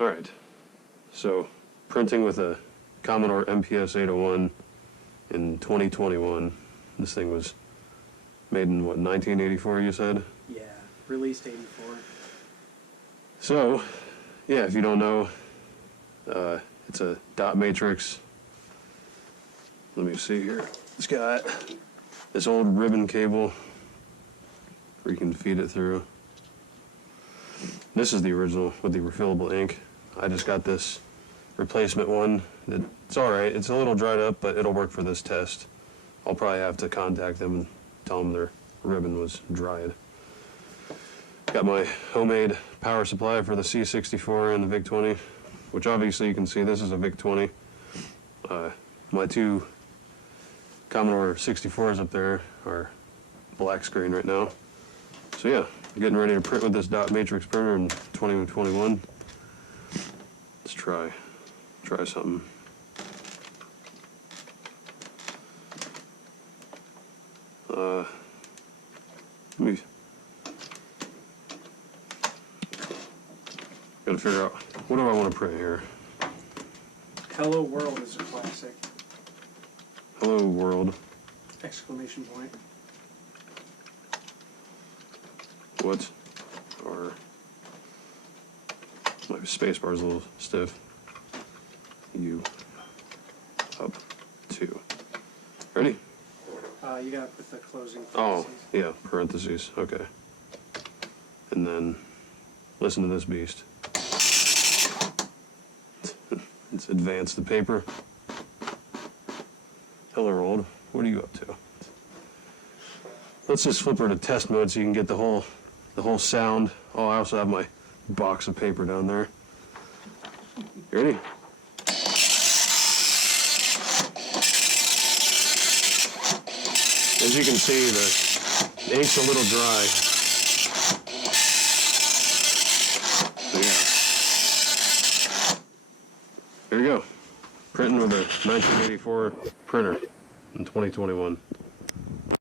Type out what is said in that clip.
All right. So, printing with a Commodore MPS 801 in 2021. This thing was made in, what, 1984, you said? Yeah, released 84. So, yeah, if you don't know, it's a dot matrix. Let me see here. It's got this old ribbon cable where you can feed it through. This is the original with the refillable ink. I just got this replacement one. It's all right. It's a little dried up, but it'll work for this test. I'll probably have to contact them and tell them their ribbon was dried. Got my homemade power supply for the C64 and the VIC-20, which obviously you can see this is a VIC-20. My two Commodore 64s up there are black screen right now. So yeah, getting ready to print with this dot matrix printer in 2021. Let's try something. Let me gotta figure out, what do I want to print here? Hello World is a classic. Hello World. Exclamation point. What? Or my space bar's a little stiff. U up 2. Ready? You gotta put the closing Oh, parentheses. yeah, parentheses. Okay. And then listen to this beast. Let's advance the paper. Hello World, what are you up to? Let's just flip her to test mode so you can get the whole sound. Oh, I also have my box of paper down there. You ready? As you can see, the ink's a little dry. So yeah. There you go. Printing with a 1984 printer in 2021.